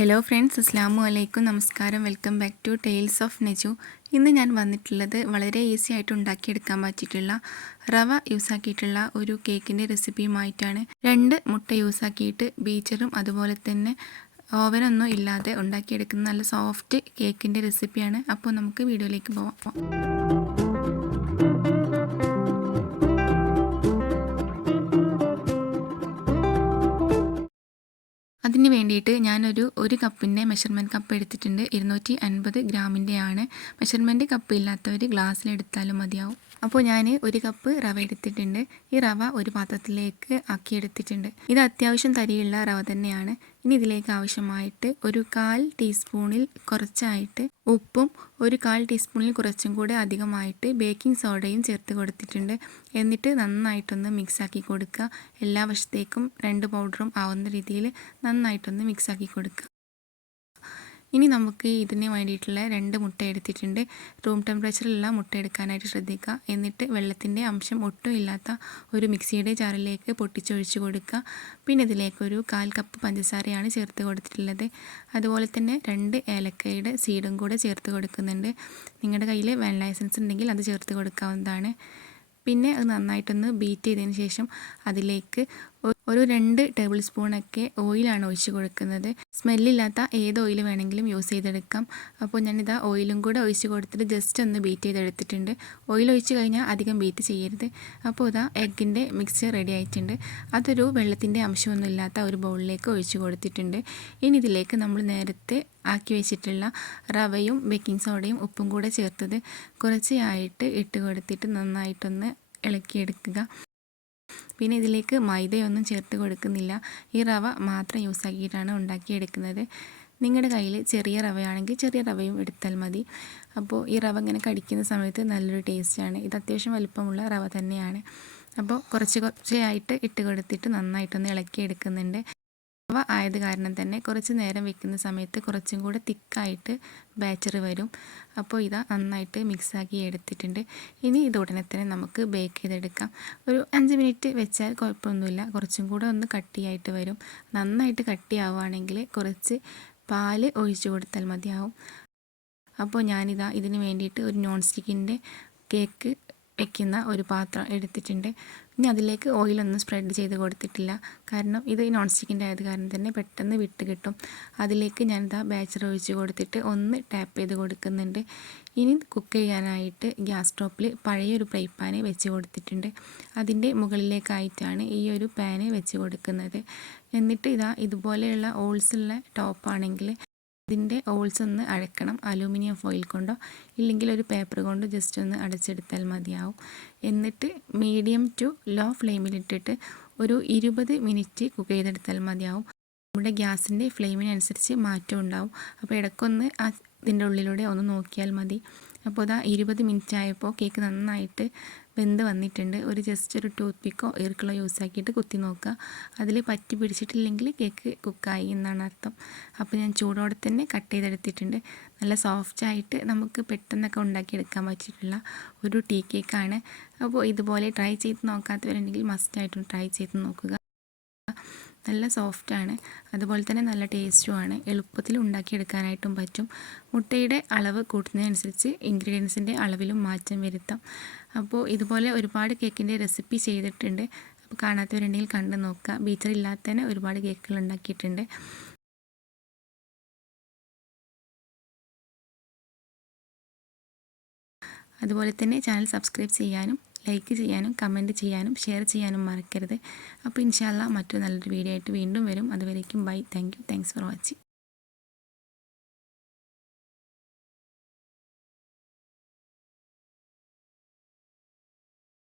Hello friends, അസ്സലാമു അലൈക്കും. നമസ്കാരം. Welcome back to tales of Naju. ഇന്ന് ഞാൻ വന്നിട്ടുള്ളത് വളരെ ഈസി ആയിട്ട് ഉണ്ടാക്കിയെടുക്കാൻ പറ്റിയിട്ടുള്ള റവ യൂസാക്കിയിട്ടുള്ള ഒരു കേക്കിൻ്റെ റെസിപ്പിയുമായിട്ടാണ്. 2 മുട്ട യൂസാക്കിയിട്ട് ബീറ്ററും അതുപോലെ തന്നെ ഓവനൊന്നും ഇല്ലാതെ ഉണ്ടാക്കിയെടുക്കുന്ന നല്ല സോഫ്റ്റ് കേക്കിൻ്റെ റെസിപ്പിയാണ്. അപ്പോൾ നമുക്ക് വീഡിയോയിലേക്ക് പോവാം. അതിന് വേണ്ടിയിട്ട് ഞാനൊരു കപ്പിൻ്റെ മെഷർമെൻറ്റ് കപ്പ് എടുത്തിട്ടുണ്ട്. 250 ഗ്രാമിൻ്റെയാണ്. മെഷർമെൻറ്റ് കപ്പ് ഇല്ലാത്തവർ ഗ്ലാസ്സിലെടുത്താലും മതിയാവും. അപ്പോൾ ഞാൻ 1 കപ്പ് റവ എടുത്തിട്ടുണ്ട്. ഈ റവ ഒരു പാത്രത്തിലേക്ക് ആക്കിയെടുത്തിട്ടുണ്ട്. ഇത് അത്യാവശ്യം തരിയുള്ള റവ തന്നെയാണ്. ഇനി ഇതിലേക്ക് ആവശ്യമായിട്ട് 1/4 ടീസ്പൂണിൽ കുറച്ചായിട്ട് ഉപ്പും 1/4 ടീസ്പൂണിൽ കുറച്ചും കൂടെ അധികമായിട്ട് ബേക്കിംഗ് സോഡയും ചേർത്ത് കൊടുത്തിട്ടുണ്ട്. എന്നിട്ട് നന്നായിട്ടൊന്ന് മിക്സാക്കി കൊടുക്കുക. എല്ലാ വശത്തേക്കും 2 പൗഡറും ആവുന്ന രീതിയിൽ നന്നായിട്ടൊന്ന് മിക്സാക്കി കൊടുക്കുക. ഇനി നമുക്ക് ഇതിന് വേണ്ടിയിട്ടുള്ള 2 മുട്ട എടുത്തിട്ടുണ്ട്. റൂം ടെമ്പറേച്ചറിലുള്ള മുട്ട എടുക്കാനായിട്ട് ശ്രദ്ധിക്കുക. എന്നിട്ട് വെള്ളത്തിൻ്റെ അംശം ഒട്ടും ഇല്ലാത്ത ഒരു മിക്സിയുടെ ജാറിലേക്ക് പൊട്ടിച്ചൊഴിച്ച് കൊടുക്കുക. പിന്നെ ഇതിലേക്കൊരു 1/4 കപ്പ് പഞ്ചസാരയാണ് ചേർത്ത് കൊടുത്തിട്ടുള്ളത്. അതുപോലെ തന്നെ 2 ഏലക്കയുടെ സീഡും കൂടെ ചേർത്ത് കൊടുക്കുന്നുണ്ട്. നിങ്ങളുടെ കയ്യിൽ വാനില എസൻസ് ഉണ്ടെങ്കിൽ അത് ചേർത്ത് കൊടുക്കാവുന്നതാണ്. പിന്നെ അത് നന്നായിട്ടൊന്ന് ബീറ്റ് ചെയ്തതിന് ശേഷം അതിലേക്ക് ഒരു 2 ടേബിൾ സ്പൂണൊക്കെ ഓയിലാണ് ഒഴിച്ച് കൊടുക്കുന്നത്. സ്മെല്ലില്ലാത്ത ഏത് ഓയിൽ വേണമെങ്കിലും യൂസ് ചെയ്തെടുക്കാം. അപ്പോൾ ഞാനിതാ ഓയിലും കൂടെ ഒഴിച്ച് കൊടുത്തിട്ട് ജസ്റ്റ് ഒന്ന് ബീറ്റ് ചെയ്തെടുത്തിട്ടുണ്ട്. ഓയിൽ ഒഴിച്ച് കഴിഞ്ഞാൽ അധികം ബീറ്റ് ചെയ്യരുത്. അപ്പോൾ ഇതാ എഗ്ഗിൻ്റെ മിക്സ്ചർ റെഡി ആയിട്ടുണ്ട്. അതൊരു വെള്ളത്തിൻ്റെ അംശമൊന്നും ഇല്ലാത്ത ഒരു ബൗളിലേക്ക് ഒഴിച്ച് കൊടുത്തിട്ടുണ്ട്. ഇനി ഇതിലേക്ക് നമ്മൾ നേരത്തെ ആക്കി വെച്ചിട്ടുള്ള റവയും ബേക്കിംഗ് സോഡയും ഉപ്പും കൂടെ ചേർത്തത് കുറച്ചായിട്ട് ഇട്ട് കൊടുത്തിട്ട് നന്നായിട്ടൊന്ന് ഇളക്കിയെടുക്കുക. പിന്നെ ഇതിലേക്ക് മൈദയൊന്നും ചേർത്ത് കൊടുക്കുന്നില്ല. ഈ റവ മാത്രം യൂസ് ആക്കിയിട്ടാണ് ഉണ്ടാക്കിയെടുക്കുന്നത്. നിങ്ങളുടെ കയ്യിൽ ചെറിയ റവയാണെങ്കിൽ ചെറിയ റവയും എടുത്താൽ മതി. അപ്പോൾ ഈ റവ ഇങ്ങനെ കടിക്കുന്ന സമയത്ത് നല്ലൊരു ടേസ്റ്റാണ്. ഇത് അത്യാവശ്യം വലിപ്പമുള്ള റവ തന്നെയാണ്. അപ്പോൾ കുറച്ചായിട്ട് ഇട്ട് കൊടുത്തിട്ട് നന്നായിട്ടൊന്ന് ഇളക്കിയെടുക്കുന്നുണ്ട്. റവ ആയത് കാരണം തന്നെ കുറച്ച് നേരം വെക്കുന്ന സമയത്ത് കുറച്ചും കൂടെ തിക്കായിട്ട് ബാറ്റർ വരും. അപ്പോൾ ഇതാ നന്നായിട്ട് മിക്സാക്കി എടുത്തിട്ടുണ്ട്. ഇനി ഇത് ഉടനെ തന്നെ നമുക്ക് ബേക്ക് ചെയ്തെടുക്കാം. ഒരു 5 മിനിറ്റ് വെച്ചാൽ കുഴപ്പമൊന്നുമില്ല. കുറച്ചും കൂടെ ഒന്ന് കട്ടിയായിട്ട് വരും. നന്നായിട്ട് കട്ടിയാവുകയാണെങ്കിൽ കുറച്ച് പാല് ഒഴിച്ച് കൊടുത്താൽ മതിയാവും. അപ്പോൾ ഞാനിതാ ഇതിന് വേണ്ടിയിട്ട് ഒരു നോൺ സ്റ്റിക്കിൻ്റെ കേക്ക് വയ്ക്കുന്ന ഒരു പാത്രം എടുത്തിട്ടുണ്ട്. ഇനി അതിലേക്ക് ഓയിലൊന്നും സ്പ്രെഡ് ചെയ്ത് കൊടുത്തിട്ടില്ല. കാരണം ഇത് നോൺ സ്റ്റിക്കിൻ്റെ ആയത് കാരണം തന്നെ പെട്ടെന്ന് വിട്ട് കിട്ടും. അതിലേക്ക് ഞാനിതാ ബാറ്റർ ഒഴിച്ച് കൊടുത്തിട്ട് ഒന്ന് ടാപ്പ് ചെയ്ത് കൊടുക്കുന്നുണ്ട്. ഇനി കുക്ക് ചെയ്യാനായിട്ട് ഗ്യാസ് സ്റ്റോപ്പിൽ പഴയൊരു ഫ്രൈ പാന് വെച്ച് കൊടുത്തിട്ടുണ്ട്. അതിൻ്റെ മുകളിലേക്കായിട്ടാണ് ഈ ഒരു പാന് വെച്ച് കൊടുക്കുന്നത്. എന്നിട്ട് ഇതുപോലെയുള്ള ഹോൾസുള്ള ടോപ്പാണെങ്കിൽ ഇതിൻ്റെ ഹോൾസ് ഒന്ന് അടയ്ക്കണം. അലൂമിനിയം ഫോയിൽ കൊണ്ടോ ഇല്ലെങ്കിൽ ഒരു പേപ്പർ കൊണ്ടോ ജസ്റ്റ് ഒന്ന് അടച്ചെടുത്താൽ മതിയാവും. എന്നിട്ട് മീഡിയം ടു ലോ ഫ്ലെയിമിലിട്ടിട്ട് ഒരു 20 മിനിറ്റ് കുക്ക് ചെയ്തെടുത്താൽ മതിയാവും. നമ്മുടെ ഗ്യാസിൻ്റെ ഫ്ലെയിമിനനുസരിച്ച് മാറ്റം ഉണ്ടാവും. അപ്പോൾ ഇടയ്ക്കൊന്ന് ഇതിൻ്റെ ഉള്ളിലൂടെ ഒന്ന് നോക്കിയാൽ മതി. അപ്പോൾ 20 മിനിറ്റ് ആയപ്പോൾ കേക്ക് നന്നായിട്ട് വെന്ത് വന്നിട്ടുണ്ട്. ജസ്റ്റ് ഒരു ടൂത്ത് പിക്കോ ഈർക്കിളോ യൂസ് ആക്കിയിട്ട് കുത്തി നോക്കുക. അതിൽ പറ്റി പിടിച്ചിട്ടില്ലെങ്കിൽ കേക്ക് കുക്കായി എന്നാണ് അർത്ഥം. അപ്പോൾ ഞാൻ ചൂടോടെ തന്നെ കട്ട് ചെയ്തെടുത്തിട്ടുണ്ട്. നല്ല സോഫ്റ്റായിട്ട് നമുക്ക് പെട്ടെന്നൊക്കെ ഉണ്ടാക്കിയെടുക്കാൻ പറ്റിയിട്ടുള്ള ഒരു ടീ കേക്കാണ്. അപ്പോൾ ഇതുപോലെ ട്രൈ ചെയ്ത് നോക്കാത്തവരുണ്ടെങ്കിൽ മസ്റ്റായിട്ടും ട്രൈ ചെയ്ത് നോക്കുക. നല്ല സോഫ്റ്റാണ്, അതുപോലെ തന്നെ നല്ല ടേസ്റ്റുമാണ്. എളുപ്പത്തിൽ ഉണ്ടാക്കിയെടുക്കാനായിട്ടും പറ്റും. മുട്ടയുടെ അളവ് കൂട്ടുന്നതിനനുസരിച്ച് ഇൻഗ്രീഡിയൻസിൻ്റെ അളവിലും മാറ്റം വരുത്താം. അപ്പോൾ ഇതുപോലെ ഒരുപാട് കേക്കിൻ്റെ റെസിപ്പി ചെയ്തിട്ടുണ്ട്. അപ്പോൾ കാണാത്തവരുണ്ടെങ്കിൽ കണ്ടു നോക്കുക. ബീറ്റർ ഇല്ലാത്തതിന് ഒരുപാട് കേക്കുകൾ ഉണ്ടാക്കിയിട്ടുണ്ട്. അതുപോലെ തന്നെ ചാനൽ സബ്സ്ക്രൈബ് ചെയ്യാനും ലൈക്ക് ചെയ്യാനും കമൻറ്റ് ചെയ്യാനും ഷെയർ ചെയ്യാനും മറക്കരുത്. അപ്പോൾ ഇൻഷാ അല്ലാഹ് മറ്റൊരു നല്ലൊരു വീഡിയോ ആയിട്ട് വീണ്ടും വരും. അതുവരേക്കും ബൈ. Thanks for watching.